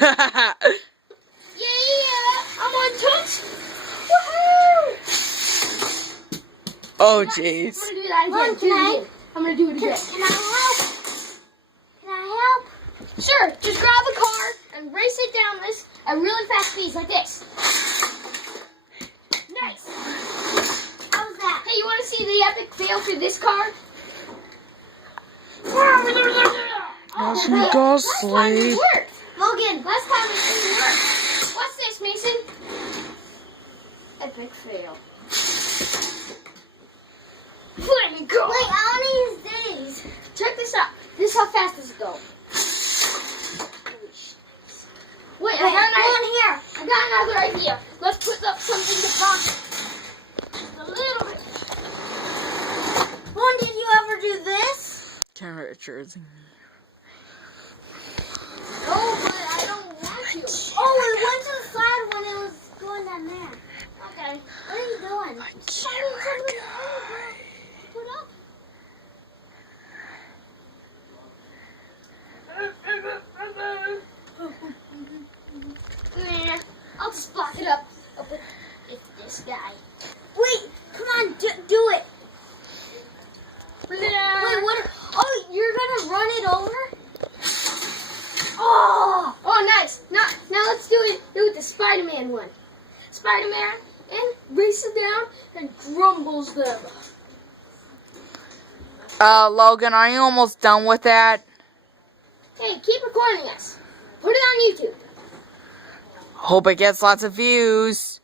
Yeah, I'm on touch. Woohoo! Oh, jeez. I'm gonna do that again. I'm gonna do it again. Can I help? Can I help? Sure, just grab a car and race it down this at really fast speeds like this. Nice. How's that? Hey, you want to see the epic fail for this car? Let's go sleep. Work. Logan, Last time it didn't work. What's this, Mason? Epic fail. Flaming go. wait, how many days? Check this out. This is how fast does it go. Wait, I got another idea. Let's put up something to block a little bit. When did you ever do this? Temperatures. Oh, but I don't want to. Oh, it went to the side when it was going down there. Okay. What are you doing? Put up. Nah, I'll just block it up with this guy. Wait, come on, do it. Wait, what? Oh, you're gonna run it over? Oh, nice. Now let's do it with the Spider-Man one. Spider-Man and races down and grumbles them. Logan, are you almost done with that? Hey, keep recording us. Put it on YouTube. Hope it gets lots of views.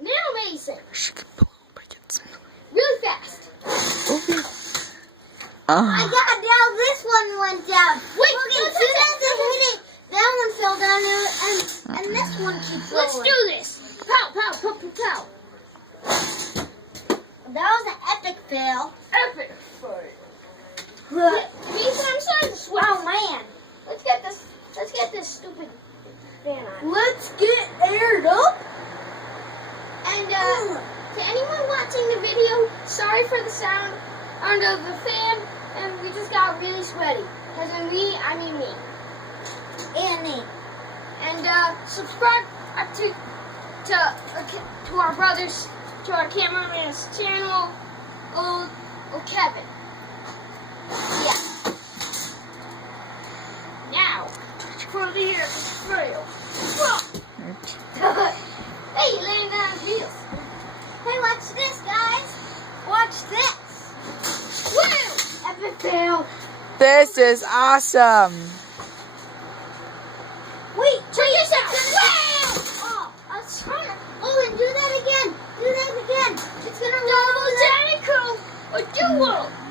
Now, Mason. Really Really fast. I got down. This one went down. Wait, Logan, as soon as it hit it, that one fell down, and this one keeps going. let's do this. Pow, pow, pow, pow, pow. That was an epic fail. Epic fail. Mason, I'm starting to sweat. Oh man. Let's get this stupid fan on. Let's get aired up. And to anyone watching the video, sorry for the sound under the fan, and we just got really sweaty. Because in we, I mean me. Annie. And subscribe to our brothers, to our cameraman's channel, old Kevin. Yeah. Now, for the fail. Hey, you landed on wheels. Hey, watch this, guys. Watch this. Woo! Epic fail. This is awesome. Wait, Check this out. wow. Oh, I was trying to. Oh, and do that again. Do that again. It's gonna roll. Double Jericho or dual.